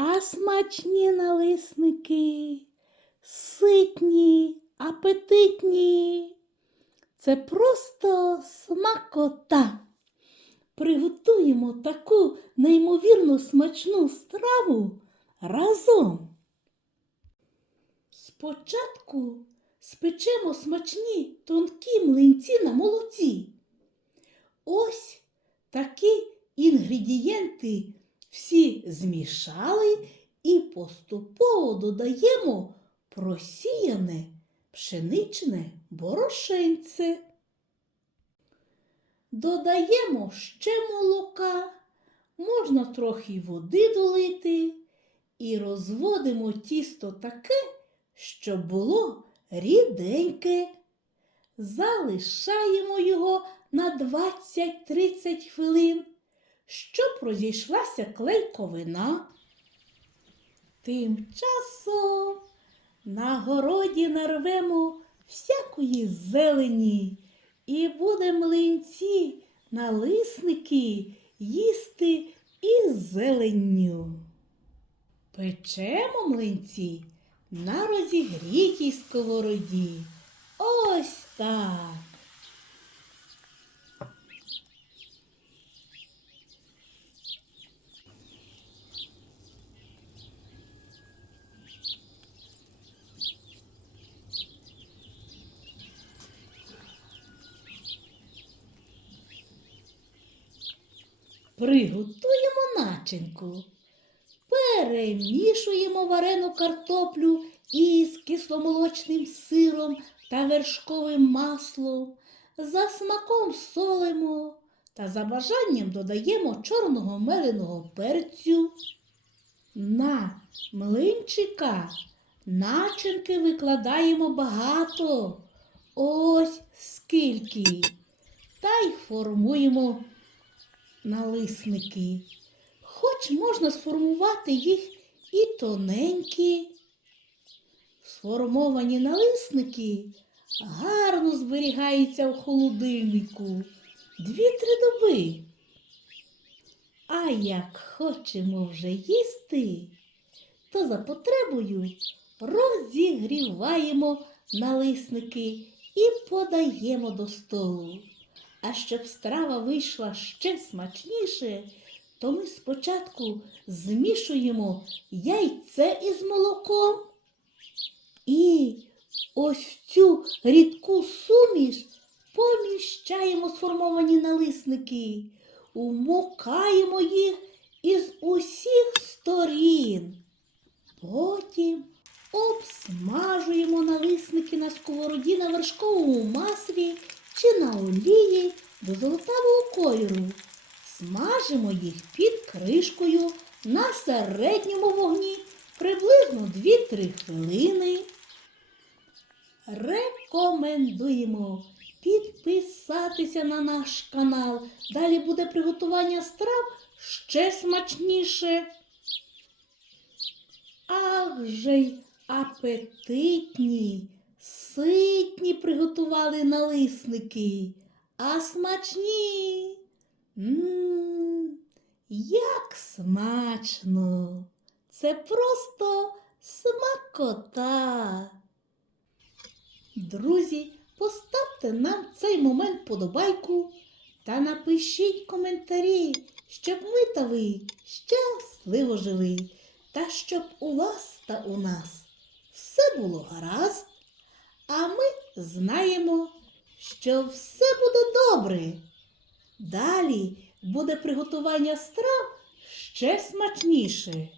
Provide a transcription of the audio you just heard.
А смачні налисники, ситні, апетитні. Це просто смакота. Приготуємо таку неймовірно смачну страву разом. Спочатку спечемо смачні тонкі млинці на молоці. Ось такі інгредієнти всі змішали і поступово додаємо просіяне пшеничне борошенце. Додаємо ще молока, можна трохи води долити і розводимо тісто таке, щоб було ріденьке. Залишаємо його на 20-30 хвилин, щоб розійшлася клейковина. Тим часом на городі нарвемо всякої зелені і буде млинці, налисники їсти із зеленню. Печемо млинці на розігрітій сковороді. Ось так. Приготуємо начинку. Перемішуємо варену картоплю із кисломолочним сиром та вершковим маслом. За смаком солимо та за бажанням додаємо чорного меленого перцю. На млинчика начинки викладаємо багато. Ось скільки. Та й формуємо налисники. Хоч можна сформувати їх і тоненькі. Сформовані налисники гарно зберігаються в холодильнику дві-три доби. А як хочемо вже їсти, то за потребою розігріваємо налисники і подаємо до столу. А щоб страва вийшла ще смачніше, то ми спочатку змішуємо яйце із молоком. І ось цю рідку суміш поміщаємо сформовані налисники, умокаємо їх із усіх сторін. Потім обсмажуємо налисники на сковороді на вершковому маслі чи на олії до золотавого кольору. Смажимо їх під кришкою на середньому вогні приблизно 2-3 хвилини. Рекомендуємо підписатися на наш канал. Далі буде приготування страв ще смачніше. Ах же й апетитні, ситні приготували налисники, а смачні. Мм, як смачно! Це просто смакота. Друзі, поставте нам цей момент подобайку та напишіть коментарі, щоб ми та ви щасливо жили, та щоб у вас та у нас все було гаразд, а ми знаємо, що все буде добре. Далі буде приготування страв ще смачніше.